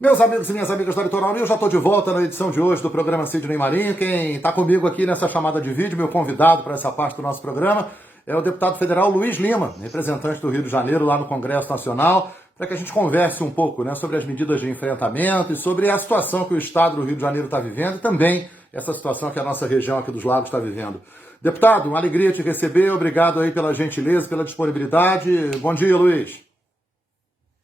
Meus amigos e minhas amigas da Litoral News, já estou de volta na edição de hoje do programa Sidney Marinho. Quem está comigo aqui nessa chamada de vídeo, meu convidado para essa parte do nosso programa, é o deputado federal Luiz Lima, representante do Rio de Janeiro lá no Congresso Nacional, para que a gente converse um pouco, né, sobre as medidas de enfrentamento e sobre a situação que o Estado do Rio de Janeiro está vivendo e também essa situação que a nossa região aqui dos Lagos está vivendo. Deputado, uma alegria te receber, obrigado aí pela gentileza, pela disponibilidade. Bom dia, Luiz.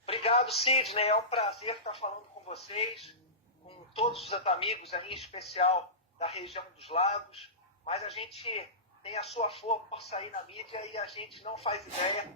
Obrigado, Sidney. É um prazer estar falando com vocês, com todos os amigos, em especial da região dos Lagos. Mas a gente tem a sua força aí na mídia e a gente não faz ideia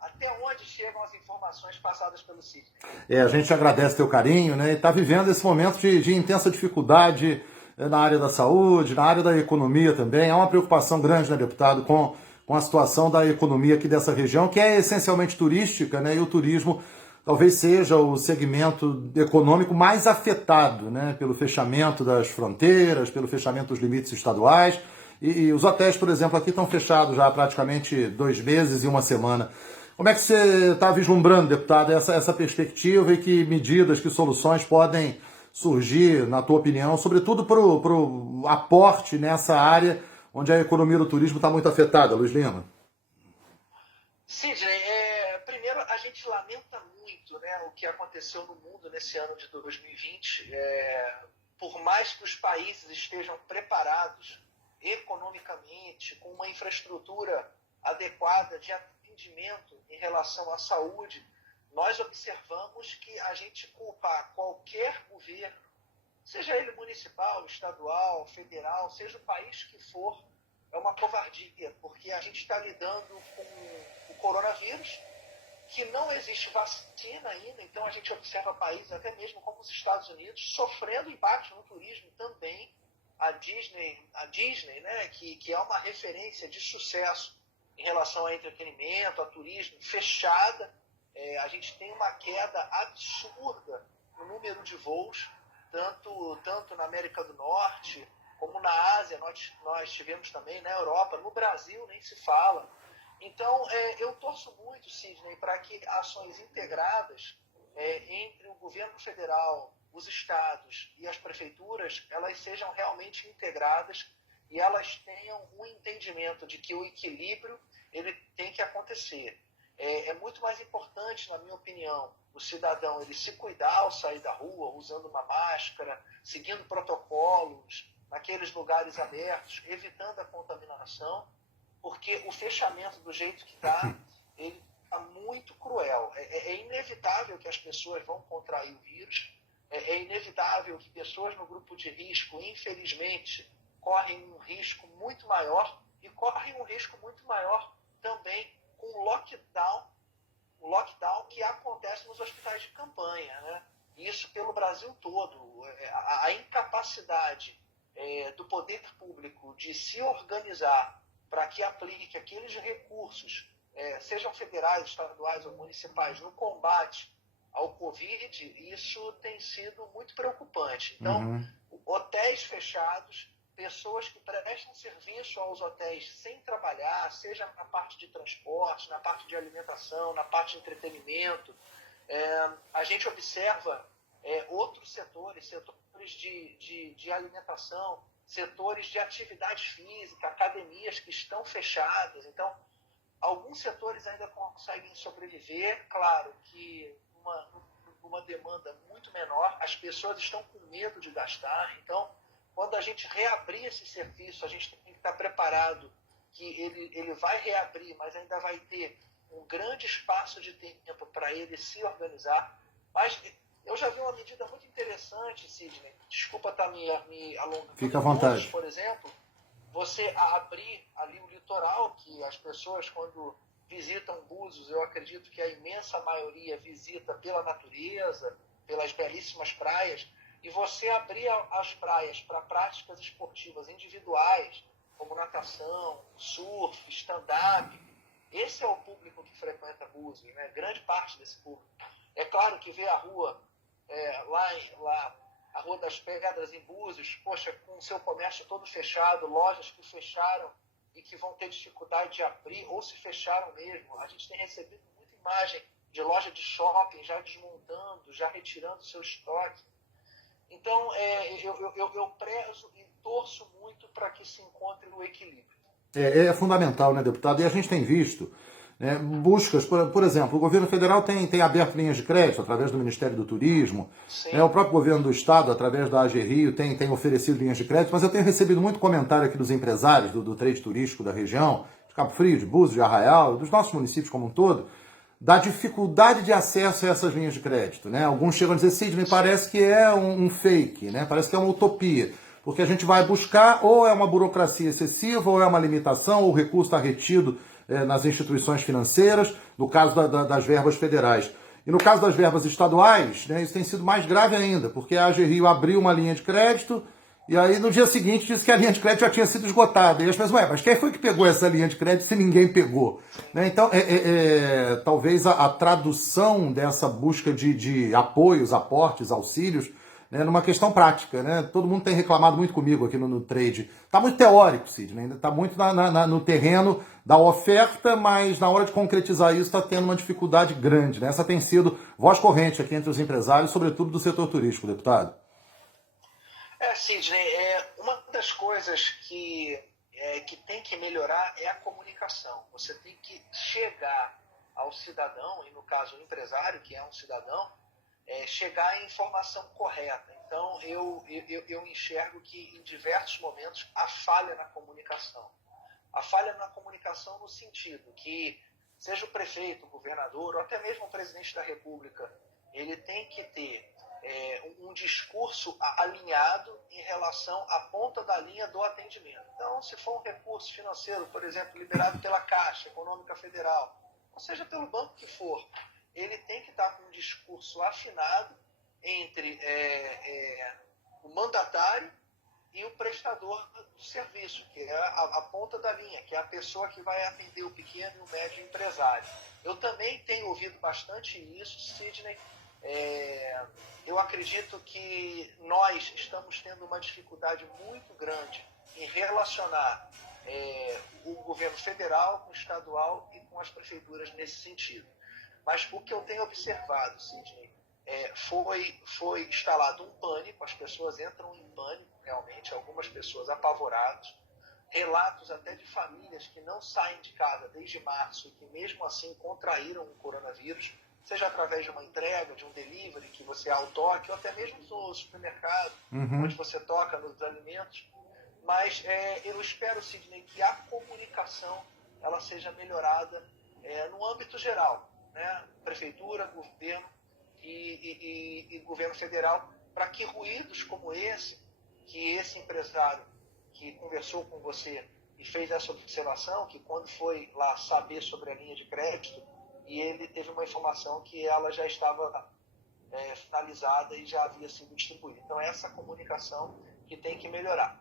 até onde chegam as informações passadas pelo Sidney. A gente agradece teu carinho, né? E está vivendo esse momento de intensa dificuldade na área da saúde, na área da economia também. Há uma preocupação grande, né, deputado, com a situação da economia aqui dessa região, que é essencialmente turística, né? E o turismo talvez seja o segmento econômico mais afetado, né? Pelo fechamento das fronteiras, pelo fechamento dos limites estaduais. E os hotéis, por exemplo, aqui estão fechados já há praticamente 2 meses e 1 semana. Como é que você está vislumbrando, deputado, essa perspectiva e que medidas, que soluções podem surgir, na tua opinião, sobretudo para o aporte nessa área onde a economia do turismo está muito afetada, Luiz Lima? Sidney, primeiro a gente lamenta muito, né, o que aconteceu no mundo nesse ano de 2020. Por mais que os países estejam preparados economicamente, com uma infraestrutura adequada de atendimento em relação à saúde, nós observamos que a gente culpar qualquer governo, seja ele municipal, estadual, federal, seja o país que for, é uma covardia, porque a gente está lidando com o coronavírus, que não existe vacina ainda, então a gente observa países, até mesmo como os Estados Unidos, sofrendo impacto no turismo também. A Disney, né, que é uma referência de sucesso em relação a entretenimento, a turismo, fechada. A gente tem uma queda absurda no número de voos, tanto na América do Norte, como na Ásia, nós tivemos também na Europa, no Brasil nem se fala. Então, eu torço muito, Sidney, para que ações integradas entre o governo federal, os estados e as prefeituras, elas sejam realmente integradas e elas tenham um entendimento de que o equilíbrio ele tem que acontecer. É muito mais importante, na minha opinião, o cidadão ele se cuidar ao sair da rua, usando uma máscara, seguindo protocolos, naqueles lugares abertos, evitando a contaminação, porque o fechamento do jeito que está, ele está muito cruel. É inevitável que as pessoas vão contrair o vírus, é inevitável que pessoas no grupo de risco, infelizmente, correm um risco muito maior e correm um risco muito maior também com o lockdown que acontece nos hospitais de campanha, né? Isso pelo Brasil todo. A incapacidade do poder público de se organizar para que aplique aqueles recursos, sejam federais, estaduais ou municipais, no combate ao Covid, isso tem sido muito preocupante. Então, hotéis fechados, pessoas que prestam serviço aos hotéis sem trabalhar, seja na parte de transporte, na parte de alimentação, na parte de entretenimento. A gente observa outros setores de alimentação, setores de atividade física, academias que estão fechadas. Então, alguns setores ainda conseguem sobreviver, claro que uma demanda muito menor, as pessoas estão com medo de gastar. Então, quando a gente reabrir esse serviço, a gente tem que estar preparado que ele vai reabrir, mas ainda vai ter um grande espaço de tempo para ele se organizar. Mas eu já vi uma medida muito interessante, Sidney, desculpa estar me alongando. Fica à vontade. Por exemplo, você abrir ali o litoral, que as pessoas, quando visitam Búzios, eu acredito que a imensa maioria visita pela natureza, pelas belíssimas praias, e você abrir as praias para práticas esportivas individuais, como natação, surf, stand-up. Esse é o público que frequenta Búzios, né? Grande parte desse público. É claro que ver a rua, lá a Rua das Pedras em Búzios, poxa, com o seu comércio todo fechado, lojas que fecharam e que vão ter dificuldade de abrir ou se fecharam mesmo. A gente tem recebido muita imagem de loja de shopping já desmontando, já retirando seu estoque. Então, eu prezo e torço muito para que se encontre o equilíbrio. É fundamental, né, deputado? E a gente tem visto, né, buscas, por exemplo, o governo federal tem aberto linhas de crédito através do Ministério do Turismo, né, o próprio governo do Estado, através da AG Rio, tem oferecido linhas de crédito, mas eu tenho recebido muito comentário aqui dos empresários do trade turístico da região, de Cabo Frio, de Búzios, de Arraial, dos nossos municípios como um todo, da dificuldade de acesso a essas linhas de crédito, né? Alguns chegam a dizer, Sidney, parece que é um fake, né? Parece que é uma utopia, porque a gente vai buscar ou é uma burocracia excessiva, ou é uma limitação, ou o recurso está retido nas instituições financeiras, no caso das verbas federais. E no caso das verbas estaduais, né, isso tem sido mais grave ainda, porque a AG Rio abriu uma linha de crédito, e aí no dia seguinte disse que a linha de crédito já tinha sido esgotada. E as pessoas, mas quem foi que pegou essa linha de crédito se ninguém pegou? Né? Então, talvez a tradução dessa busca de apoios, aportes, auxílios, né, numa questão prática. Né? Todo mundo tem reclamado muito comigo aqui no trade. Está muito teórico, Sidney, ainda está muito no terreno da oferta, mas na hora de concretizar isso está tendo uma dificuldade grande. Né? Essa tem sido voz corrente aqui entre os empresários, sobretudo do setor turístico, deputado. Sidney, uma das coisas que tem que melhorar é a comunicação. Você tem que chegar ao cidadão, e no caso o empresário, que é um cidadão, chegar à informação correta. Então, eu enxergo que em diversos momentos há falha na comunicação. A falha na comunicação no sentido que, seja o prefeito, o governador, ou até mesmo o presidente da República, ele tem que ter um discurso alinhado em relação à ponta da linha do atendimento. Então, se for um recurso financeiro, por exemplo, liberado pela Caixa Econômica Federal, ou seja, pelo banco que for, ele tem que estar com um discurso afinado entre o mandatário e o prestador do serviço, que é a ponta da linha, que é a pessoa que vai atender o pequeno e o médio empresário. Eu também tenho ouvido bastante isso, Sidney. Eu acredito que nós estamos tendo uma dificuldade muito grande em relacionar o governo federal com o estadual e com as prefeituras nesse sentido. Mas o que eu tenho observado, Sidney, foi instalado um pânico, as pessoas entram em pânico realmente, algumas pessoas apavoradas, relatos até de famílias que não saem de casa desde março e que mesmo assim contraíram o coronavírus, seja através de uma entrega, de um delivery que você autoque, ou até mesmo no supermercado, onde você toca nos alimentos. Mas eu espero, Sidney, que a comunicação ela seja melhorada no âmbito geral, né? Prefeitura, governo e governo federal, para que ruídos como esse, que esse empresário que conversou com você e fez essa observação, que quando foi lá saber sobre a linha de crédito, e ele teve uma informação que ela já estava finalizada e já havia sido distribuída. Então, essa comunicação que tem que melhorar.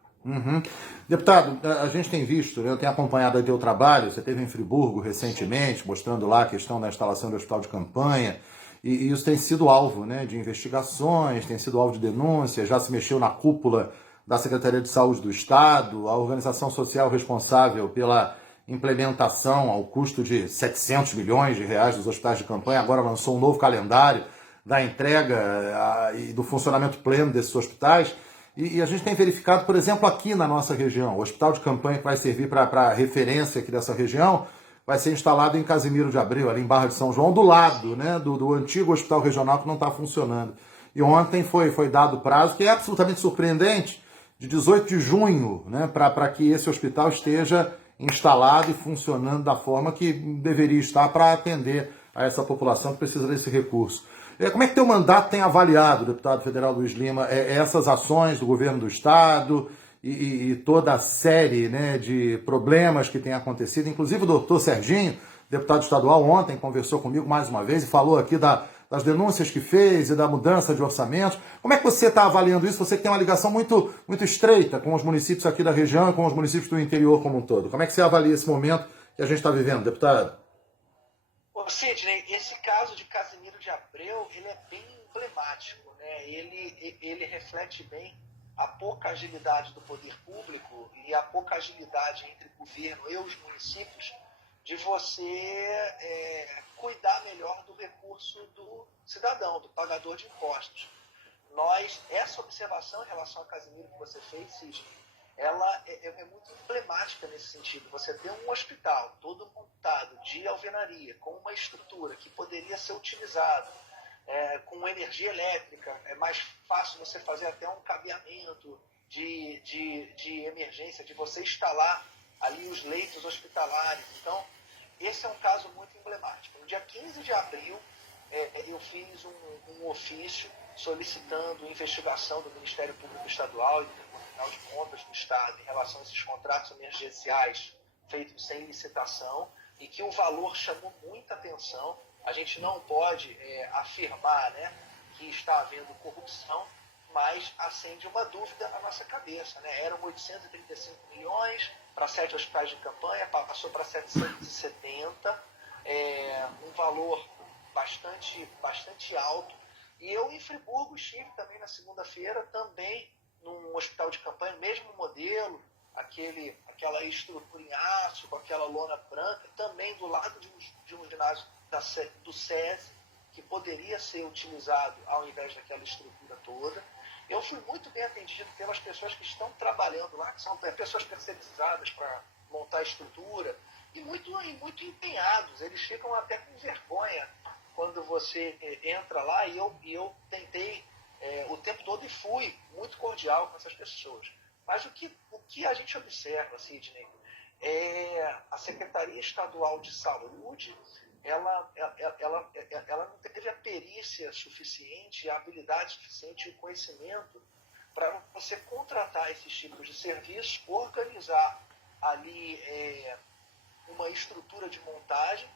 Deputado, a gente tem visto, eu tenho acompanhado o teu trabalho, você esteve em Friburgo recentemente, mostrando lá a questão da instalação do hospital de campanha, e isso tem sido alvo, né, de investigações, tem sido alvo de denúncias, já se mexeu na cúpula da Secretaria de Saúde do Estado, a organização social responsável pela implementação ao custo de 700 milhões de reais dos hospitais de campanha, agora lançou um novo calendário da entrega e do funcionamento pleno desses hospitais. E a gente tem verificado, por exemplo, aqui na nossa região, o hospital de campanha que vai servir para referência aqui dessa região, vai ser instalado em Casimiro de Abreu, ali em Barra de São João, do lado, né, do antigo hospital regional que não está funcionando. E ontem foi dado prazo, que é absolutamente surpreendente, de 18 de junho, né, para que esse hospital esteja instalado e funcionando da forma que deveria estar para atender a essa população que precisa desse recurso. Como é que teu mandato tem avaliado, deputado federal Luiz Lima, essas ações do governo do Estado e toda a série, né, de problemas que tem acontecido? Inclusive o doutor Serginho, deputado estadual, ontem conversou comigo mais uma vez e falou aqui das denúncias que fez e da mudança de orçamentos. Como é que você está avaliando isso? Você que tem uma ligação muito, muito estreita com os municípios aqui da região e com os municípios do interior como um todo. Como é que você avalia esse momento que a gente está vivendo, deputado? Sidney, esse caso de Casimiro de Abreu, ele é bem emblemático, né? Ele reflete bem a pouca agilidade do poder público e a pouca agilidade entre o governo e os municípios de você cuidar melhor do recurso do cidadão, do pagador de impostos. Essa observação em relação a Casimiro que você fez, Cisne, ela é muito emblemática nesse sentido. Você tem um hospital todo montado de alvenaria, com uma estrutura que poderia ser utilizada, com energia elétrica, é mais fácil você fazer até um cabeamento de emergência, de você instalar ali os leitos hospitalares. Então, esse é um caso muito emblemático. No dia 15 de abril, eu fiz um ofício solicitando investigação do Ministério Público Estadual e do Tribunal de Contas do Estado em relação a esses contratos emergenciais feitos sem licitação, e que o valor chamou muita atenção. A gente não pode afirmar, né, que está havendo corrupção, mas acende uma dúvida na nossa cabeça, né? Eram 835 milhões para 7 hospitais de campanha, passou para 770, um valor bastante alto. E eu em Friburgo estive também na segunda-feira, também num hospital de campanha, mesmo modelo, aquela estrutura em aço, com aquela lona branca, também do lado de um ginásio do SESI, que poderia ser utilizado ao invés daquela estrutura toda. Eu fui muito bem atendido pelas pessoas que estão trabalhando lá, que são pessoas terceirizadas para montar a estrutura, e muito empenhados. Eles ficam até com vergonha quando você entra lá, e eu tentei o tempo todo e fui muito cordial com essas pessoas. Mas o que a gente observa, Sidney, a Secretaria Estadual de Saúde, ela não teve a perícia suficiente, a habilidade suficiente e o conhecimento para você contratar esses tipos de serviços, organizar ali uma estrutura de montagem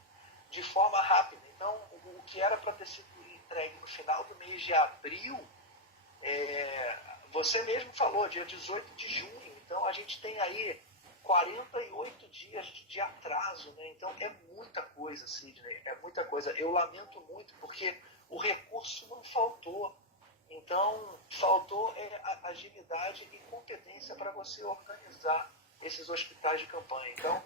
de forma rápida. Então, o que era para ter sido entregue no final do mês de abril, você mesmo falou, dia 18 de junho. Então, a gente tem aí 48 dias de atraso, né? Então, é muita coisa, Sidney, é muita coisa. Eu lamento muito, porque o recurso não faltou. Então, faltou agilidade e competência para você organizar esses hospitais de campanha. Então,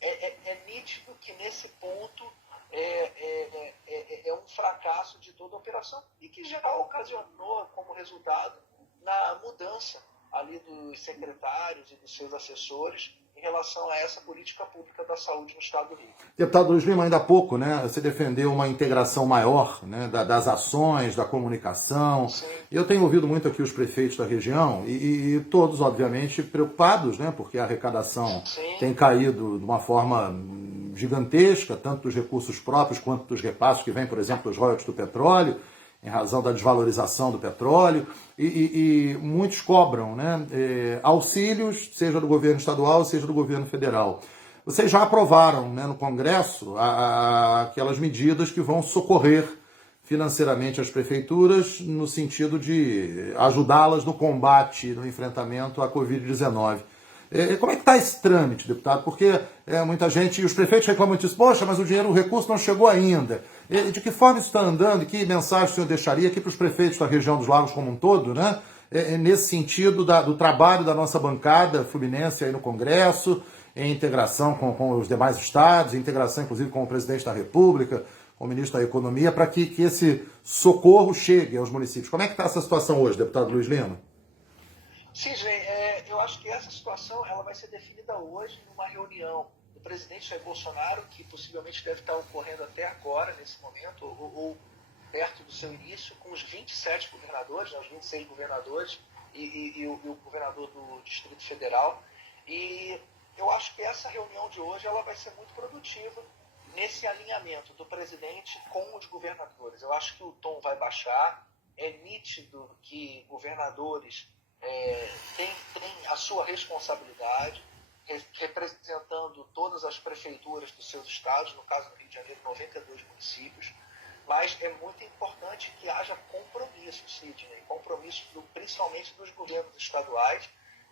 é nítido que nesse ponto é um fracasso de toda a operação, e que já ocasionou como resultado na mudança ali dos secretários e dos seus assessores em relação a essa política pública da saúde no Estado do Rio. Deputado Luiz Lima, ainda há pouco, né, você defendeu uma integração maior, né, das ações, da comunicação. Sim. Eu tenho ouvido muito aqui os prefeitos da região e todos, obviamente, preocupados, né, porque a arrecadação Sim. tem caído de uma forma gigantesca, tanto dos recursos próprios quanto dos repassos que vêm, por exemplo, dos royalties do petróleo, em razão da desvalorização do petróleo, e muitos cobram, né, auxílios, seja do governo estadual, seja do governo federal. Vocês já aprovaram, né, no Congresso aquelas medidas que vão socorrer financeiramente as prefeituras no sentido de ajudá-las no combate, no enfrentamento à Covid-19. Como é que está esse trâmite, deputado? Porque muita gente, e os prefeitos reclamam disso, poxa, mas o recurso não chegou ainda. De que forma isso está andando e que mensagem o senhor deixaria aqui para os prefeitos da região dos lagos como um todo, né? Nesse sentido do trabalho da nossa bancada fluminense aí no Congresso, em integração com os demais estados, em integração inclusive com o presidente da República, com o ministro da Economia, para que esse socorro chegue aos municípios. Como é que está essa situação hoje, deputado Luiz Lima? Sidney, eu acho que essa situação ela vai ser definida hoje numa reunião do presidente Jair Bolsonaro, que possivelmente deve estar ocorrendo até agora, nesse momento, ou perto do seu início, com os 27 governadores, os 26 governadores e o governador do Distrito Federal. E eu acho que essa reunião de hoje ela vai ser muito produtiva nesse alinhamento do presidente com os governadores. Eu acho que o tom vai baixar, é nítido que governadores têm a sua responsabilidade, representando todas as prefeituras dos seus estados, no caso do Rio de Janeiro, 92 municípios, mas é muito importante que haja compromisso, Sidney, compromisso principalmente dos governos estaduais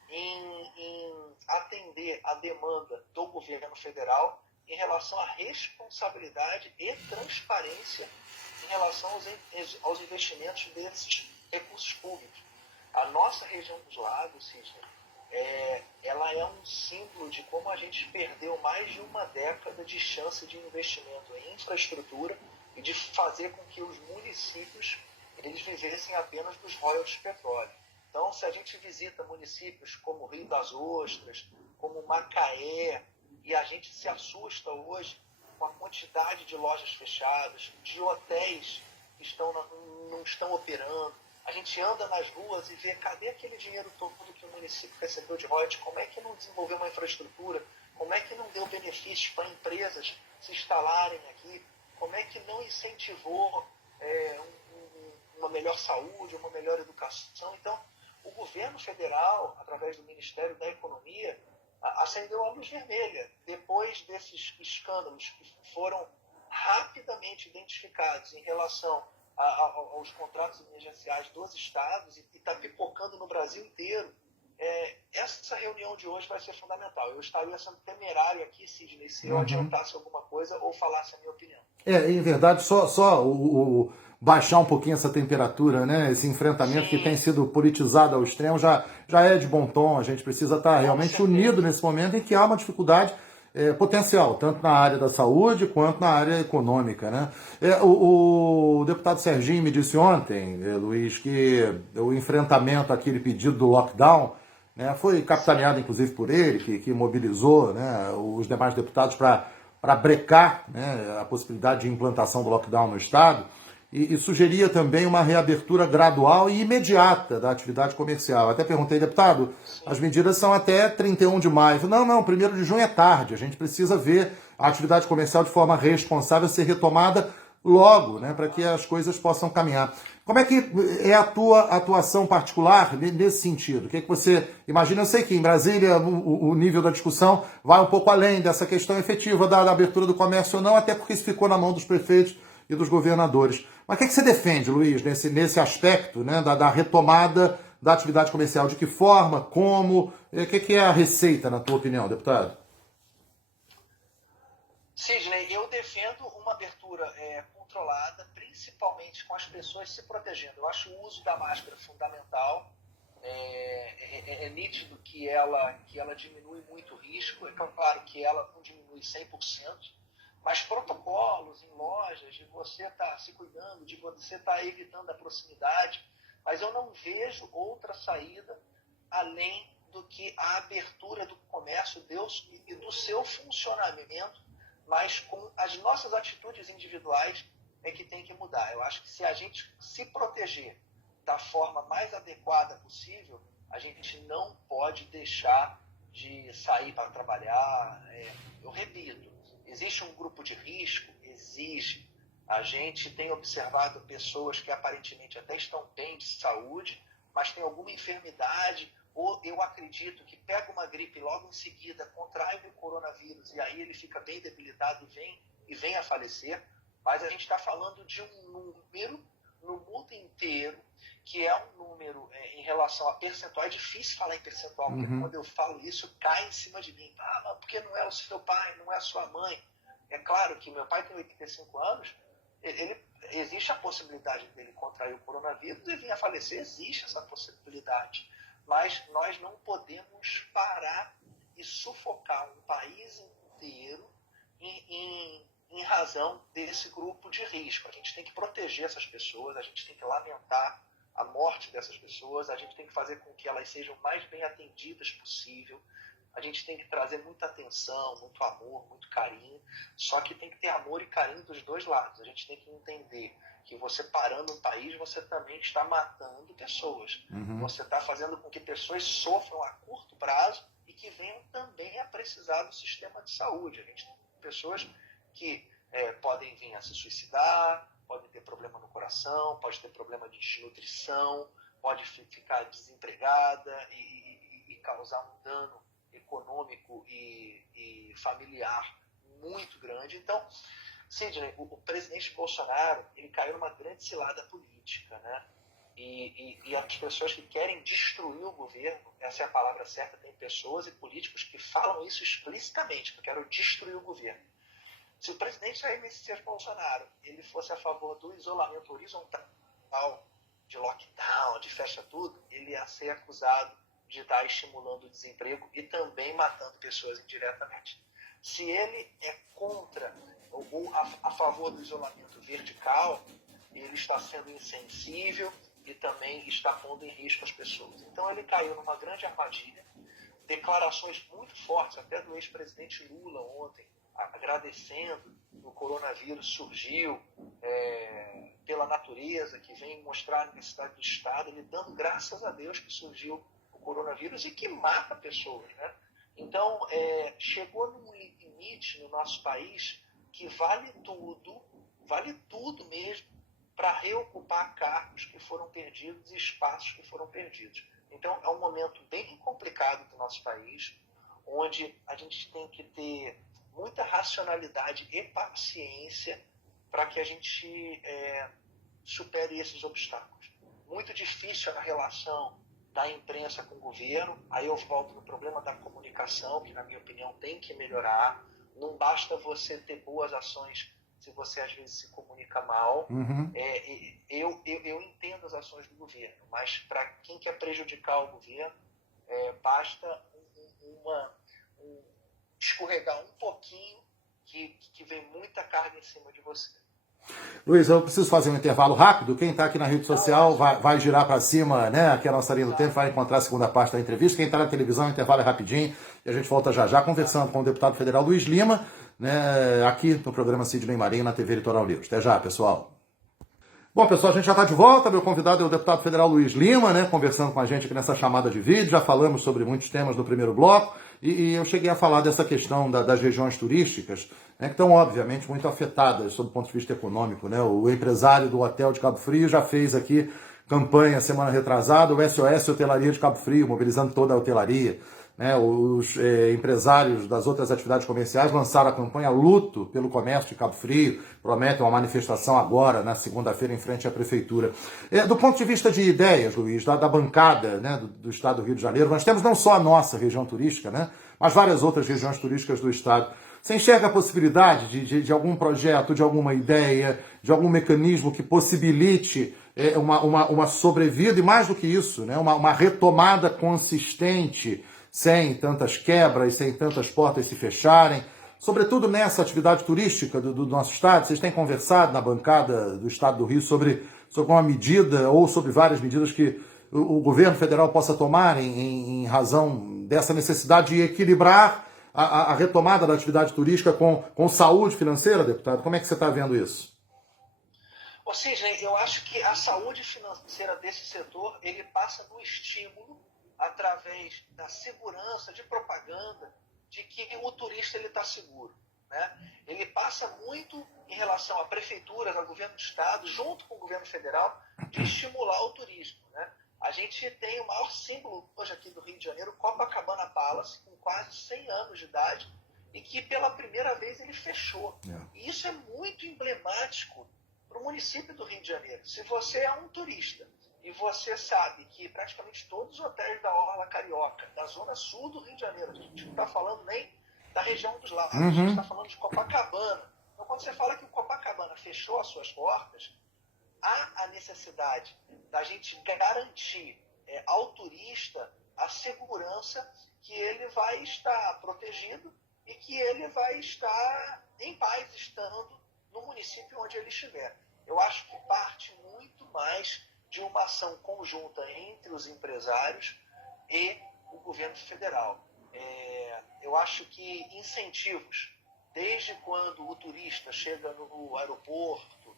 em atender a demanda do governo federal em relação à responsabilidade e transparência em relação aos investimentos desses recursos públicos. A nossa região dos lagos, Sidney, ela é um símbolo de como a gente perdeu mais de uma década de chance de investimento em infraestrutura e de fazer com que os municípios eles vivessem apenas dos royalties de petróleo. Então, se a gente visita municípios como Rio das Ostras, como Macaé, e a gente se assusta hoje com a quantidade de lojas fechadas, de hotéis que não estão operando, a gente anda nas ruas e vê cadê aquele dinheiro todo que o município recebeu de royalties, como é que não desenvolveu uma infraestrutura, como é que não deu benefícios para empresas se instalarem aqui, como é que não incentivou uma melhor saúde, uma melhor educação. Então, o governo federal, através do Ministério da Economia, acendeu a luz vermelha. Depois desses escândalos que foram rapidamente identificados em relação aos contratos emergenciais dos estados e está pipocando no Brasil inteiro, essa reunião de hoje vai ser fundamental. Eu estaria sendo temerário aqui, Sidney, se eu adiantasse alguma coisa ou falasse a minha opinião. Em verdade, só baixar um pouquinho essa temperatura, né? Esse enfrentamento que tem sido politizado ao extremo já é de bom tom. A gente precisa estar realmente unido nesse momento em que há uma dificuldade potencial, tanto na área da saúde quanto na área econômica, né? O deputado Serginho me disse ontem, Luiz, que o enfrentamento àquele pedido do lockdown, né, foi capitaneado inclusive por ele, que mobilizou, né, os demais deputados para brecar, né, a possibilidade de implantação do lockdown no Estado e sugeria também uma reabertura gradual e imediata da atividade comercial. Até perguntei, deputado, as medidas são até 31 de maio. Não, 1º de junho é tarde, a gente precisa ver a atividade comercial de forma responsável ser retomada logo, né, para que as coisas possam caminhar. Como é que é a tua atuação particular nesse sentido? O que você imagina? Eu sei que em Brasília o nível da discussão vai um pouco além dessa questão efetiva da abertura do comércio ou não, até porque isso ficou na mão dos prefeitos e dos governadores. Mas o que você defende, Luiz, nesse aspecto, né, da retomada da atividade comercial? De que forma, como? O que é a receita, na tua opinião, deputado? Sidney, eu defendo uma abertura controlada, principalmente com as pessoas se protegendo. Eu acho o uso da máscara fundamental. É nítido que ela diminui muito o risco. É claro que ela não diminui 100%, mas protocolos em lojas, de você estar se cuidando, de você estar evitando a proximidade. Mas eu não vejo outra saída além do que a abertura do comércio e do seu funcionamento, mas com as nossas atitudes individuais é que tem que mudar. Eu acho que se a gente se proteger da forma mais adequada possível, a gente não pode deixar de sair para trabalhar. Eu repito, existe um grupo de risco? Existe. A gente tem observado pessoas que aparentemente até estão bem de saúde, mas tem alguma enfermidade, ou eu acredito que pega uma gripe e logo em seguida contrai o coronavírus e aí ele fica bem debilitado e vem a falecer. Mas a gente está falando de um número no mundo inteiro, que é um número em relação a percentual. É difícil falar em percentual, porque quando eu falo isso, cai em cima de mim. Mas porque não é o seu pai, não é a sua mãe. É claro que meu pai tem 85 anos, existe a possibilidade dele contrair o coronavírus e vir a falecer, existe essa possibilidade. Mas nós não podemos parar e sufocar um país inteiro em razão desse grupo de risco. A gente tem que proteger essas pessoas, a gente tem que lamentar a morte dessas pessoas, a gente tem que fazer com que elas sejam o mais bem atendidas possível, a gente tem que trazer muita atenção, muito amor, muito carinho, só que tem que ter amor e carinho dos dois lados. A gente tem que entender que você parando um país, você também está matando pessoas. Você está fazendo com que pessoas sofram a curto prazo e que venham também a precisar do sistema de saúde. A gente tem pessoas que podem vir a se suicidar, podem ter problema no coração, pode ter problema de desnutrição, pode ficar desempregada e causar um dano econômico e familiar muito grande. Então, Sidney, o presidente Bolsonaro, ele caiu numa grande cilada política, né? E as pessoas que querem destruir o governo, essa é a palavra certa, tem pessoas e políticos que falam isso explicitamente, que eu quero destruir o governo. Se o presidente Jair Messias Bolsonaro ele fosse a favor do isolamento horizontal, de lockdown, de fecha tudo, ele ia ser acusado de estar estimulando o desemprego e também matando pessoas indiretamente. Se ele é contra ou a favor do isolamento vertical, ele está sendo insensível e também está pondo em risco as pessoas. Então ele caiu numa grande armadilha. Declarações muito fortes, até do ex-presidente Lula ontem, agradecendo que o coronavírus surgiu pela natureza, que vem mostrar a necessidade do Estado, ele dando graças a Deus que surgiu o coronavírus e que mata pessoas, né? Então, chegou num limite no nosso país que vale tudo mesmo, para reocupar cargos que foram perdidos e espaços que foram perdidos. Então, é um momento bem complicado do nosso país, onde a gente tem que ter muita racionalidade e paciência para que a gente supere esses obstáculos. Muito difícil a relação da imprensa com o governo. Aí eu volto no problema da comunicação, que, na minha opinião, tem que melhorar. Não basta você ter boas ações se você às vezes se comunica mal. Uhum. Eu entendo as ações do governo, mas para quem quer prejudicar o governo, basta escorregar um pouquinho que vem muita carga em cima de você. Luiz, eu preciso fazer um intervalo rápido. Quem está aqui na rede social vai girar para cima, né? Aqui é a nossa linha do tempo, vai encontrar a segunda parte da entrevista. Quem está na televisão, o intervalo é rapidinho e a gente volta já já conversando com o deputado federal Luiz Lima, né? Aqui no programa Sidney Marinho na TV Litoral News. Até já, pessoal. Bom, pessoal, a gente já está de volta. Meu convidado é o deputado federal Luiz Lima, né? Conversando com a gente aqui nessa chamada de vídeo. Já falamos sobre muitos temas no primeiro bloco e eu cheguei a falar dessa questão das regiões turísticas, né, que estão, obviamente, muito afetadas sob o ponto de vista econômico, né? O empresário do Hotel de Cabo Frio já fez aqui campanha semana retrasada, o SOS Hotelaria de Cabo Frio, mobilizando toda a hotelaria. Né, os empresários das outras atividades comerciais lançaram a campanha Luto pelo Comércio de Cabo Frio, prometem uma manifestação agora, na segunda-feira, em frente à Prefeitura. Do ponto de vista de ideias, Luiz, da bancada, né, do Estado do Rio de Janeiro, nós temos não só a nossa região turística, né, mas várias outras regiões turísticas do Estado. Você enxerga a possibilidade de algum projeto, de alguma ideia, de algum mecanismo que possibilite uma sobrevida e, mais do que isso, né, uma retomada consistente, sem tantas quebras, sem tantas portas se fecharem, sobretudo nessa atividade turística do nosso Estado? Vocês têm conversado na bancada do Estado do Rio sobre uma medida ou sobre várias medidas que o governo federal possa tomar em razão dessa necessidade de equilibrar a retomada da atividade turística com saúde financeira, deputado? Como é que você está vendo isso? Sidney, eu acho que a saúde financeira desse setor, ele passa no estímulo através da segurança, de propaganda, de que o turista está seguro. Né? Ele passa muito em relação a prefeituras, ao governo do estado, junto com o governo federal, de estimular o turismo. Né? A gente tem o maior símbolo hoje aqui do Rio de Janeiro, Copacabana Palace, com quase 100 anos de idade, e que pela primeira vez ele fechou. E isso é muito emblemático para o município do Rio de Janeiro. Se você é um turista e você sabe que praticamente todos os hotéis da Orla Carioca, da zona sul do Rio de Janeiro, a gente não está falando nem da região dos lagos, a gente está falando de Copacabana. Então, quando você fala que o Copacabana fechou as suas portas, há a necessidade da gente garantir ao turista a segurança que ele vai estar protegido e que ele vai estar em paz estando no município onde ele estiver. Eu acho que parte muito mais de uma ação conjunta entre os empresários e o governo federal. Eu acho que incentivos, desde quando o turista chega no aeroporto,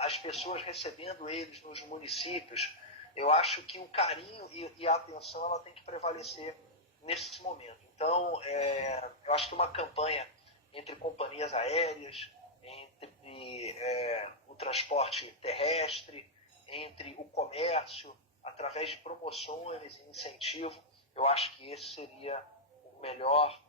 as pessoas recebendo eles nos municípios, eu acho que o carinho e a atenção ela tem que prevalecer nesse momento. Então, eu acho que uma campanha entre companhias aéreas, entre o transporte terrestre, entre o comércio, através de promoções e incentivo, eu acho que esse seria o melhor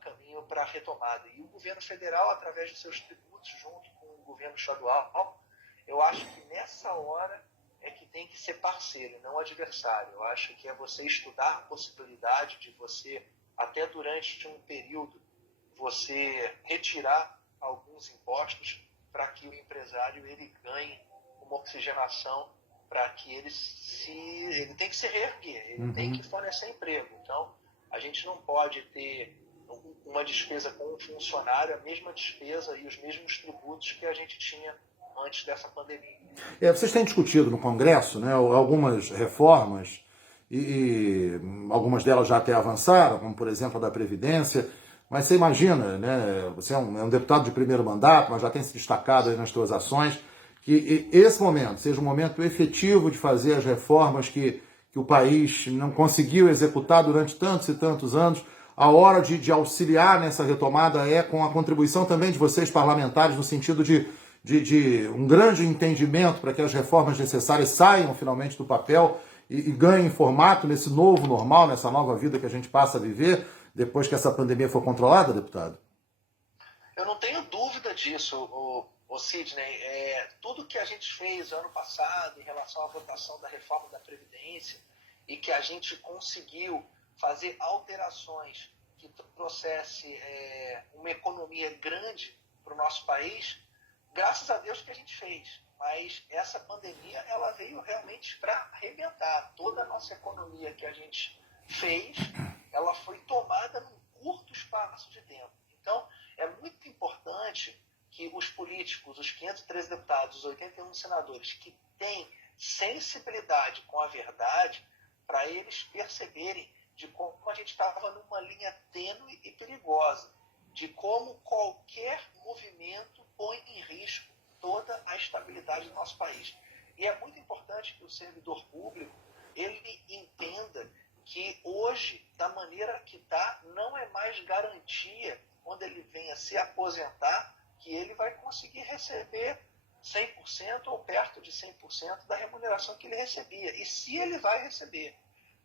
caminho para a retomada. E o governo federal, através de seus tributos, junto com o governo estadual, eu acho que nessa hora é que tem que ser parceiro, não adversário. Eu acho que é você estudar a possibilidade de você, até durante um período, você retirar alguns impostos para que o empresário ele ganhe uma oxigenação para que ele tem que se reerguer, ele tem que fornecer emprego. Então, a gente não pode ter uma despesa com um funcionário, a mesma despesa e os mesmos tributos que a gente tinha antes dessa pandemia. Vocês têm discutido no Congresso, né, algumas reformas, e algumas delas já até avançaram, como por exemplo a da Previdência, mas você imagina, né, você é um deputado de primeiro mandato, mas já tem se destacado aí nas suas ações, que esse momento seja um momento efetivo de fazer as reformas que o país não conseguiu executar durante tantos e tantos anos. A hora de auxiliar nessa retomada é com a contribuição também de vocês parlamentares, no sentido de um grande entendimento para que as reformas necessárias saiam finalmente do papel e ganhem formato nesse novo normal, nessa nova vida que a gente passa a viver depois que essa pandemia for controlada, deputado? Eu não tenho dúvida disso, o Sidney. Tudo que a gente fez ano passado em relação à votação da reforma da Previdência e que a gente conseguiu fazer alterações que trouxesse uma economia grande para o nosso país, graças a Deus que a gente fez. Mas essa pandemia ela veio realmente para arrebentar. Toda a nossa economia que a gente fez, ela foi tomada num curto espaço de tempo. Então, é muito importante que os políticos, os 513 deputados, os 81 senadores, que têm sensibilidade com a verdade, para eles perceberem de como a gente estava numa linha tênue e perigosa, de como qualquer movimento põe em risco toda a estabilidade do nosso país. E é muito importante que o servidor público ele entenda que hoje, da maneira que está, não é mais garantia, quando ele venha se aposentar, que ele vai conseguir receber 100% ou perto de 100% da remuneração que ele recebia. E se ele vai receber.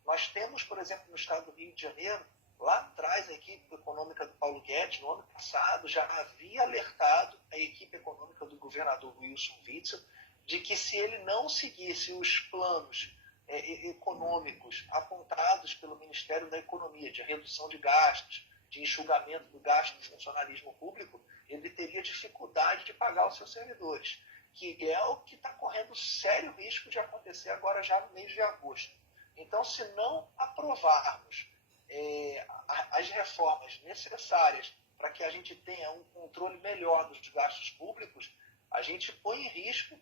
Nós temos, por exemplo, no estado do Rio de Janeiro, lá atrás, a equipe econômica do Paulo Guedes, no ano passado, já havia alertado a equipe econômica do governador Wilson Witzel de que se ele não seguisse os planos econômicos apontados pelo Ministério da Economia, de redução de gastos, de enxugamento do gasto do funcionalismo público, ele teria dificuldade de pagar os seus servidores, que é o que está correndo sério risco de acontecer agora já no mês de agosto. Então, se não aprovarmos as reformas necessárias para que a gente tenha um controle melhor dos gastos públicos, a gente põe em risco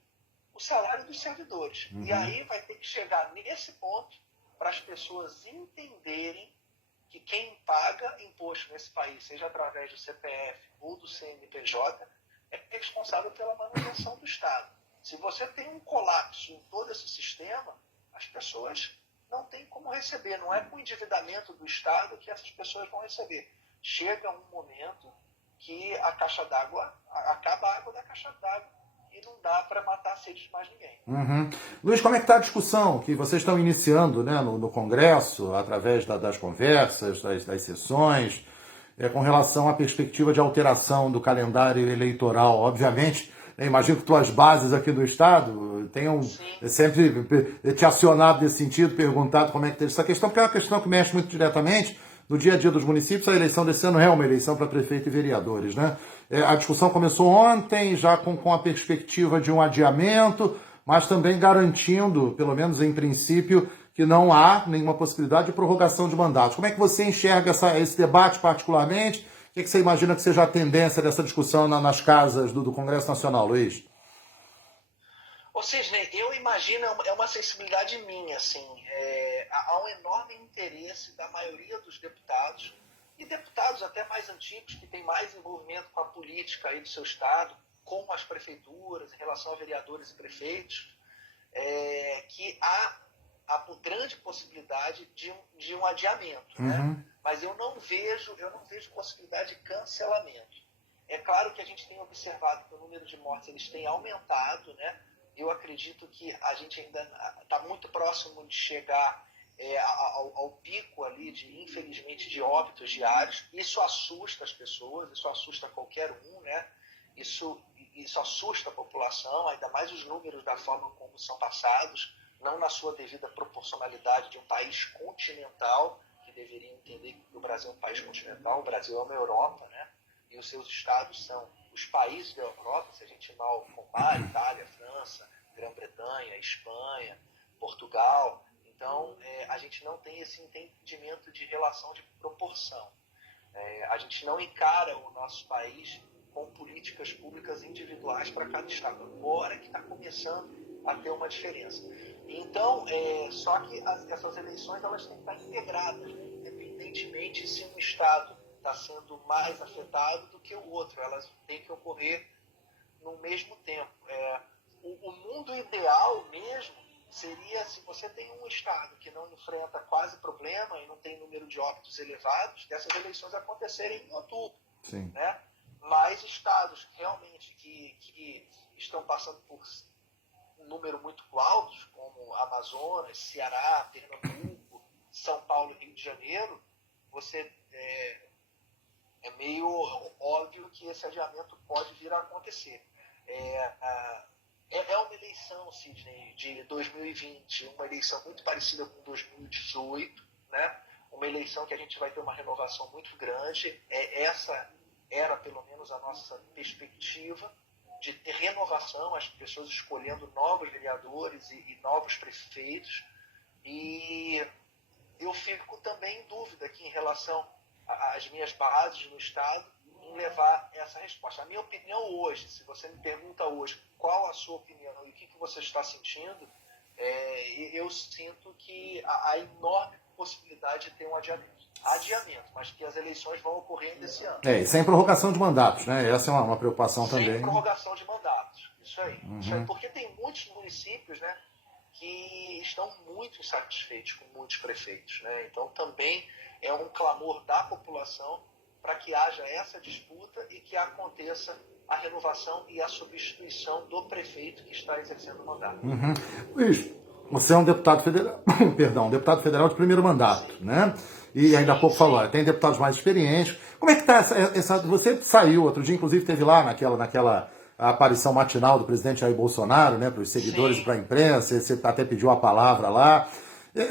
o salário dos servidores. E aí vai ter que chegar nesse ponto para as pessoas entenderem que quem paga imposto nesse país, seja através do CPF ou do CNPJ, é responsável pela manutenção do Estado. Se você tem um colapso em todo esse sistema, as pessoas não têm como receber. Não é com o endividamento do Estado que essas pessoas vão receber. Chega um momento que a caixa d'água, acaba a água da caixa d'água e não dá para matar a sede de mais ninguém. Luiz, como é que está a discussão que vocês estão iniciando, né, no Congresso, através das conversas, das sessões, com relação à perspectiva de alteração do calendário eleitoral? Obviamente, imagino que tuas bases aqui do Estado tenham sempre te acionado nesse sentido, perguntado como é que tem essa questão, porque é uma questão que mexe muito diretamente no dia a dia dos municípios. A eleição desse ano é uma eleição para prefeito e vereadores, né? A discussão começou ontem, já com a perspectiva de um adiamento, mas também garantindo, pelo menos em princípio, que não há nenhuma possibilidade de prorrogação de mandatos. Como é que você enxerga esse debate particularmente? O que você imagina que seja a tendência dessa discussão nas casas do Congresso Nacional, Luiz? Ou seja, eu imagino, é uma sensibilidade minha, assim, há um enorme interesse da maioria dos deputados, e deputados até mais antigos, que têm mais envolvimento com a política aí do seu estado, com as prefeituras, em relação a vereadores e prefeitos, que há a grande possibilidade de um adiamento, né? Mas eu não vejo possibilidade de cancelamento. É claro que a gente tem observado que o número de mortes eles tem aumentado, né? Eu acredito que a gente ainda está muito próximo de chegar ao pico ali, infelizmente, de óbitos diários. Isso assusta as pessoas, isso assusta qualquer um, né? Isso assusta a população, ainda mais os números da forma como são passados, não na sua devida proporcionalidade de um país continental, que deveria entender que o Brasil é um país continental, o Brasil é uma Europa, né? E os seus estados são os países da Europa, se a gente mal compara, Itália, França, Grã-Bretanha, Espanha, Portugal. Então, a gente não tem esse entendimento de relação de proporção. A gente não encara o nosso país com políticas públicas individuais para cada estado. Agora que está começando a ter uma diferença. Então, só que essas eleições elas têm que estar integradas, né? Independentemente se um estado está sendo mais afetado do que o outro. Elas têm que ocorrer no mesmo tempo. O mundo ideal mesmo seria se você tem um estado que não enfrenta quase problema e não tem número de óbitos elevados, que essas eleições acontecerem em outubro. Sim. Né? Mas estados realmente que estão passando por um número muito alto, como Amazonas, Ceará, Pernambuco, São Paulo e Rio de Janeiro, você é meio óbvio que esse adiamento pode vir a acontecer. É uma eleição, Sidney, de 2020, uma eleição muito parecida com 2018, né? Uma eleição que a gente vai ter uma renovação muito grande. Essa era, pelo menos, a nossa perspectiva de ter renovação, as pessoas escolhendo novos vereadores e novos prefeitos. E eu fico também em dúvida aqui em relação às minhas bases no Estado, em levar essa resposta. A minha opinião hoje, se você me pergunta hoje qual a sua opinião e o que você está sentindo, eu sinto que há enorme possibilidade de ter um adiamento, mas que as eleições vão ocorrer ainda esse ano. E sem prorrogação de mandatos, né? Essa é uma preocupação também. Sem prorrogação de mandatos, isso aí. Porque tem muitos municípios, né, que estão muito insatisfeitos com muitos prefeitos, né? Então também é um clamor da população para que haja essa disputa e que aconteça a renovação e a substituição do prefeito que está exercendo o mandato. Luiz, você é um deputado federal, perdão, um deputado federal de primeiro mandato, né? E ainda há pouco falou, tem deputados mais experientes. Como é que está essa... Você saiu outro dia, inclusive esteve lá naquela aparição matinal do presidente Jair Bolsonaro, né, para os seguidores e para a imprensa, você até pediu a palavra lá.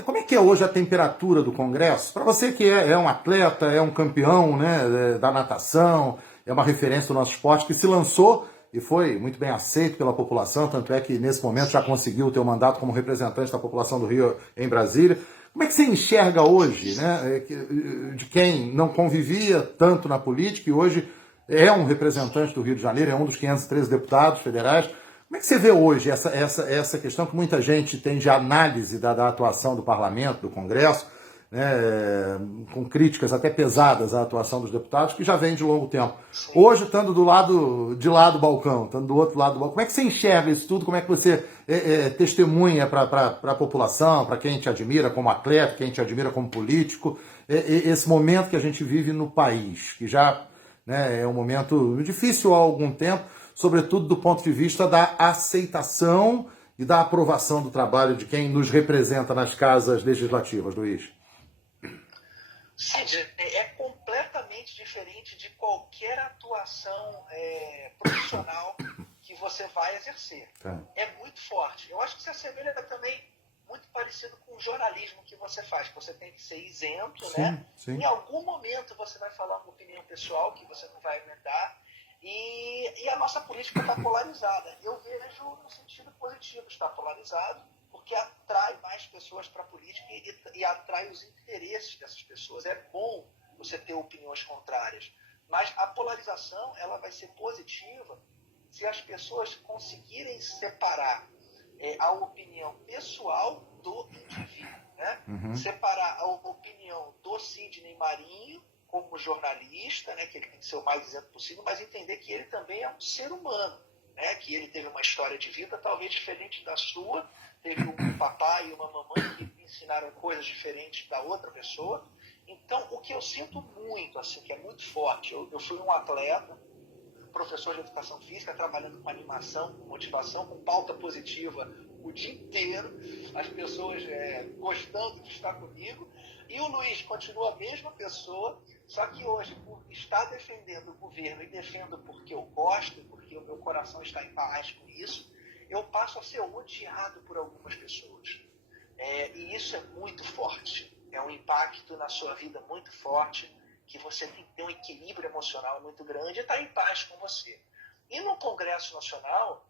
Como é que é hoje a temperatura do Congresso? Para você que é um atleta, é um campeão, né, da natação, é uma referência do nosso esporte, que se lançou e foi muito bem aceito pela população, tanto é que nesse momento já conseguiu o teu mandato como representante da população do Rio em Brasília. Como é que você enxerga hoje, né, de quem não convivia tanto na política e hoje é um representante do Rio de Janeiro, é um dos 513 deputados federais? Como é que você vê hoje essa questão que muita gente tem de análise da atuação do parlamento, do Congresso, né, com críticas até pesadas à atuação dos deputados, que já vem de longo tempo. Sim. Hoje, estando de lá do balcão, estando do outro lado do balcão, como é que você enxerga isso tudo? Como é que você testemunha para a população, para quem te admira como atleta, quem te admira como político, esse momento que a gente vive no país, que já, né, é um momento difícil há algum tempo, sobretudo do ponto de vista da aceitação e da aprovação do trabalho de quem nos representa nas casas legislativas, Luiz? Cid, é completamente diferente de qualquer atuação profissional que você vai exercer. É muito forte. Eu acho que se assemelha também muito parecido com o jornalismo que você faz. Você tem que ser isento, sim, né? Sim. Em algum momento você vai falar uma opinião pessoal que você não vai aguentar. E a nossa política está polarizada. Eu vejo no sentido positivo, está polarizado, porque atrai mais pessoas para a política e atrai os interesses dessas pessoas. É bom você ter opiniões contrárias, mas a polarização ela vai ser positiva se as pessoas conseguirem separar a opinião pessoal do indivíduo, né? Separar a opinião do Sidney Marinho como jornalista, né, que ele tem que ser o mais isento possível, mas entender que ele também é um ser humano, né, que ele teve uma história de vida talvez diferente da sua, teve um papai e uma mamãe que ensinaram coisas diferentes da outra pessoa. Então, o que eu sinto muito, assim, que é muito forte, eu fui um atleta, professor de educação física, trabalhando com animação, com motivação, com pauta positiva o dia inteiro, as pessoas gostando de estar comigo, e o Luiz continua a mesma pessoa, só que hoje, por estar defendendo o governo e defendo porque eu gosto, porque o meu coração está em paz com isso, eu passo a ser odiado por algumas pessoas. E isso é muito forte. É um impacto na sua vida muito forte, que você tem que ter um equilíbrio emocional muito grande e estar em paz com você. E no Congresso Nacional,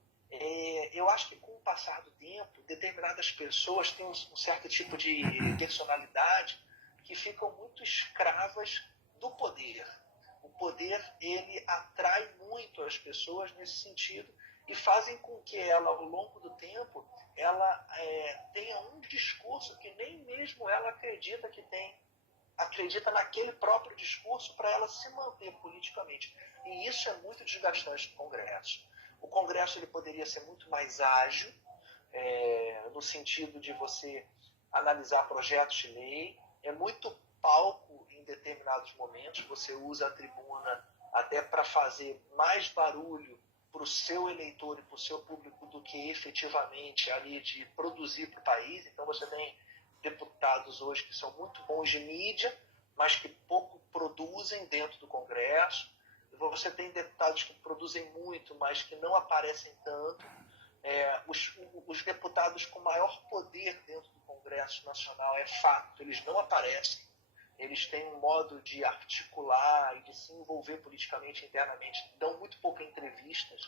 eu acho que com o passar do tempo, determinadas pessoas têm um certo tipo de personalidade que ficam muito escravas do poder. O poder, ele atrai muito as pessoas nesse sentido e fazem com que ela, ao longo do tempo, ela tenha um discurso que nem mesmo ela acredita que tem, acredita naquele próprio discurso para ela se manter politicamente. E isso é muito desgastante no Congresso. O Congresso ele poderia ser muito mais ágil, no sentido de você analisar projetos de lei. É muito palco em determinados momentos, você usa a tribuna até para fazer mais barulho para o seu eleitor e para o seu público do que efetivamente ali de produzir para o país. Então você tem deputados hoje que são muito bons de mídia, mas que pouco produzem dentro do Congresso. Você tem deputados que produzem muito, mas que não aparecem tanto. Os deputados com maior poder dentro do Congresso Nacional, é fato, eles não aparecem. Eles têm um modo de articular e de se envolver politicamente internamente, dão muito poucas entrevistas.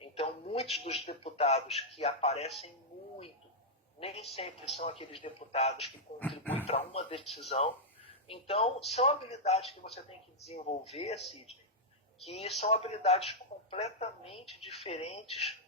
Então, muitos dos deputados que aparecem muito, nem sempre são aqueles deputados que contribuem para uma decisão. Então, são habilidades que você tem que desenvolver, Sidney, que são habilidades completamente diferentes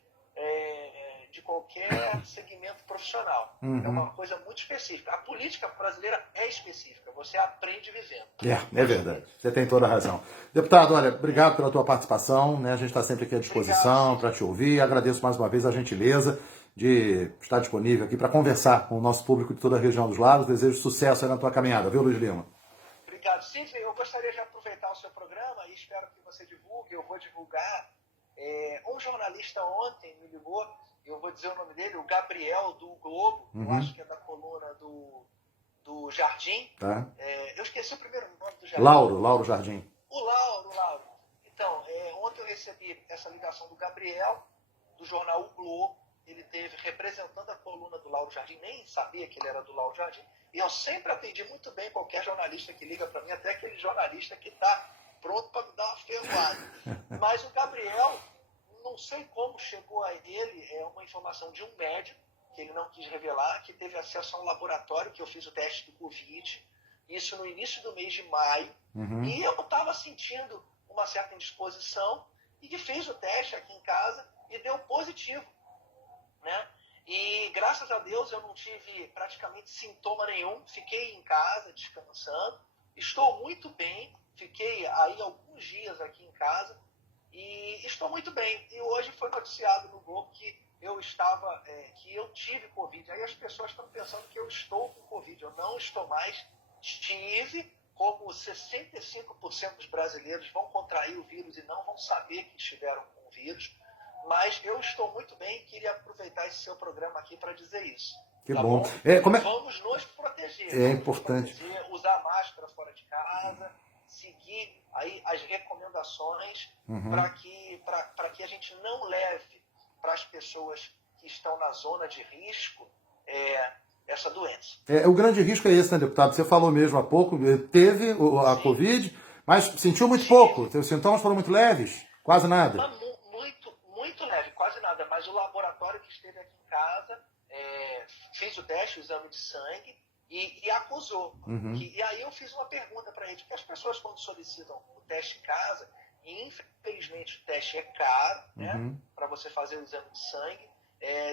de qualquer segmento profissional. É uma coisa muito específica. A política brasileira é específica. Você aprende vivendo. É verdade. Você tem toda a razão. Deputado, olha, obrigado pela tua participação, né? A gente está sempre aqui à disposição para te ouvir. Agradeço mais uma vez a gentileza de estar disponível aqui para conversar com o nosso público de toda a região dos Lagos. Desejo sucesso aí na tua caminhada, viu, Luiz Lima? Obrigado, Sidney. Eu gostaria de aproveitar o seu programa e espero que você divulgue. Eu vou divulgar. Um jornalista ontem me ligou, eu vou dizer o nome dele, o Gabriel, do Globo, eu acho que é da coluna do Jardim. Tá. Eu esqueci o primeiro nome do Jardim. Lauro Jardim. O Lauro. Então, ontem eu recebi essa ligação do Gabriel, do jornal O Globo. Ele teve representando a coluna do Lauro Jardim, nem sabia que ele era do Lauro Jardim. E eu sempre atendi muito bem qualquer jornalista que liga para mim, até aquele jornalista que está pronto para me dar uma ferroada. Mas o Gabriel, não sei como chegou a ele, é uma informação de um médico, que ele não quis revelar, que teve acesso a um laboratório que eu fiz o teste do Covid, isso no início do mês de maio, e eu estava sentindo uma certa indisposição, e fiz o teste aqui em casa e deu positivo, né? E graças a Deus eu não tive praticamente sintoma nenhum, fiquei em casa descansando, estou muito bem, fiquei aí alguns dias aqui em casa e estou muito bem. E hoje foi noticiado no Globo que eu tive Covid. Aí as pessoas estão pensando que eu estou com Covid. Eu não estou mais. Estive, como 65% dos brasileiros vão contrair o vírus e não vão saber que estiveram com o vírus. Mas eu estou muito bem e queria aproveitar esse seu programa aqui para dizer isso. Que tá bom. Vamos nos proteger. É importante. Usar máscara fora de casa, seguir aí as recomendações para que a gente não leve para as pessoas que estão na zona de risco essa doença. O grande risco é esse, né, deputado? Você falou mesmo há pouco, teve a Covid, mas sentiu muito pouco. Os sintomas foram muito leves, quase nada. Muito leve, quase nada. Mas o laboratório que esteve aqui em casa fez o teste, o exame de sangue, e acusou. E aí eu fiz uma pergunta para ele, porque as pessoas quando solicitam o teste em casa, e infelizmente o teste é caro, né, para você fazer o exame de sangue,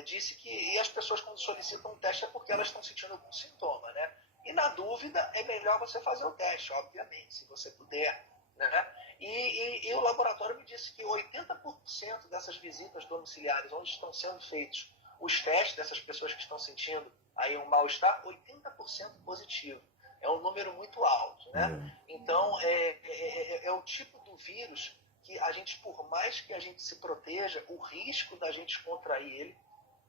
disse que as pessoas quando solicitam o teste é porque elas estão sentindo algum sintoma, né? E na dúvida é melhor você fazer o teste, obviamente, se você puder, né? E o laboratório me disse que 80% dessas visitas domiciliares onde estão sendo feitos os testes dessas pessoas que estão sentindo aí um mal-estar, 80% positivo. É um número muito alto, né? Então, é o tipo do vírus que a gente, por mais que a gente se proteja, o risco da gente contrair ele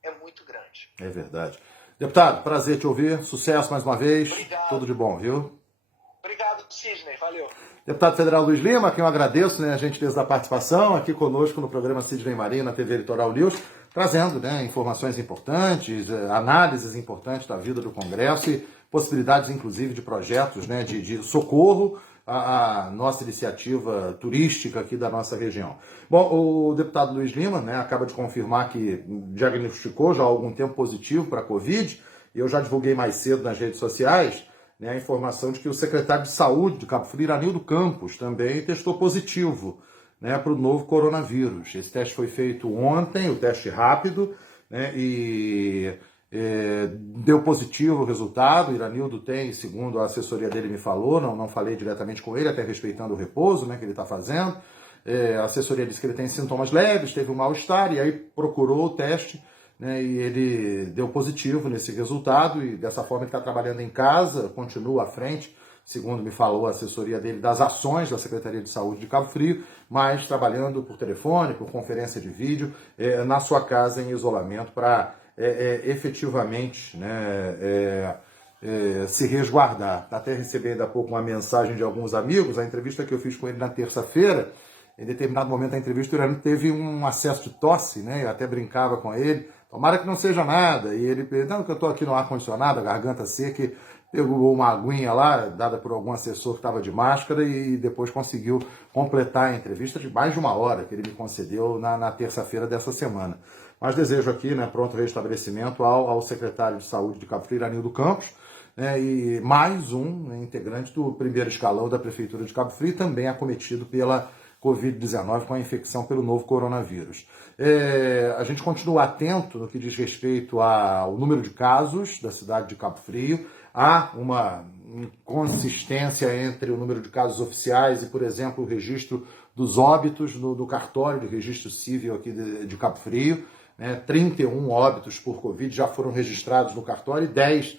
é muito grande. É verdade. Deputado, prazer te ouvir. Sucesso mais uma vez. Obrigado. Tudo de bom, viu? Obrigado, Sidney. Valeu. Deputado Federal Luiz Lima, a quem eu agradeço, né, a gentileza da participação aqui conosco no programa Sidney Marinho, na TV Litoral News, trazendo, né, informações importantes, análises importantes da vida do Congresso e possibilidades, inclusive, de projetos, né, de socorro à nossa iniciativa turística aqui da nossa região. Bom, o deputado Luiz Lima, né, acaba de confirmar que diagnosticou já há algum tempo positivo para a Covid, e eu já divulguei mais cedo nas redes sociais, né, a informação de que o secretário de Saúde de Cabo Frio, Iranildo Campos, também testou positivo, né, para o novo coronavírus. Esse teste foi feito ontem, o teste rápido, né, e deu positivo o resultado. O Iranildo tem, segundo a assessoria dele me falou, não falei diretamente com ele, até respeitando o repouso, né, que ele está fazendo. A assessoria disse que ele tem sintomas leves, teve um mal-estar, e aí procurou o teste, né, e ele deu positivo nesse resultado, e dessa forma ele está trabalhando em casa, continua à frente, segundo me falou a assessoria dele, das ações da Secretaria de Saúde de Cabo Frio, mas trabalhando por telefone, por conferência de vídeo, na sua casa em isolamento para efetivamente, né, se resguardar. Até recebi ainda há pouco uma mensagem de alguns amigos, a entrevista que eu fiz com ele na terça-feira, em determinado momento da entrevista, o Iranildo teve um acesso de tosse, né? Eu até brincava com ele, tomara que não seja nada. E ele não, que eu estou aqui no ar-condicionado, a garganta seca, pegou uma aguinha lá, dada por algum assessor que estava de máscara, e depois conseguiu completar a entrevista de mais de 1 hora que ele me concedeu na terça-feira dessa semana. Mas desejo aqui, né, pronto restabelecimento ao secretário de Saúde de Cabo Frio, Iranildo Campos, né, e mais um, né, integrante do primeiro escalão da Prefeitura de Cabo Frio, também acometido pela Covid-19, com a infecção pelo novo coronavírus. A gente continua atento no que diz respeito ao número de casos da cidade de Cabo Frio. Há uma inconsistência entre o número de casos oficiais e, por exemplo, o registro dos óbitos do cartório de registro civil aqui de Cabo Frio. 31 óbitos por Covid já foram registrados no cartório e 10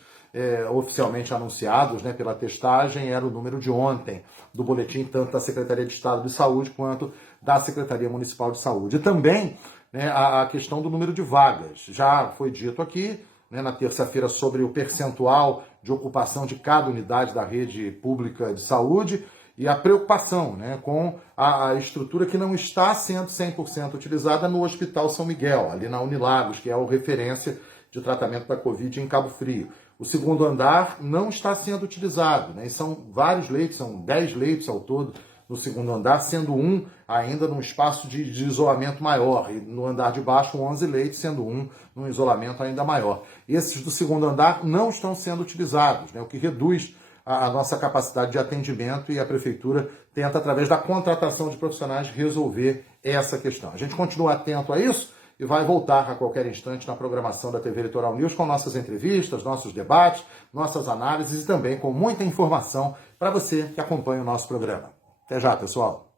oficialmente anunciados, né, pela testagem. Era o número de ontem do boletim, tanto da Secretaria de Estado de Saúde quanto da Secretaria Municipal de Saúde. E também, né, a questão do número de vagas. Já foi dito aqui, né, na terça-feira, sobre o percentual de ocupação de cada unidade da rede pública de saúde e a preocupação, né, com a estrutura que não está sendo 100% utilizada no Hospital São Miguel, ali na Unilagos, que é a referência de tratamento da Covid em Cabo Frio. O segundo andar não está sendo utilizado, né? E são vários leitos, são 10 leitos ao todo no segundo andar, sendo um ainda num espaço de isolamento maior, e no andar de baixo 11 leitos, sendo um num isolamento ainda maior. Esses do segundo andar não estão sendo utilizados, né? O que reduz a nossa capacidade de atendimento, e a Prefeitura tenta, através da contratação de profissionais, resolver essa questão. A gente continua atento a isso e vai voltar a qualquer instante na programação da TV Litoral News com nossas entrevistas, nossos debates, nossas análises e também com muita informação para você que acompanha o nosso programa. Até já, pessoal!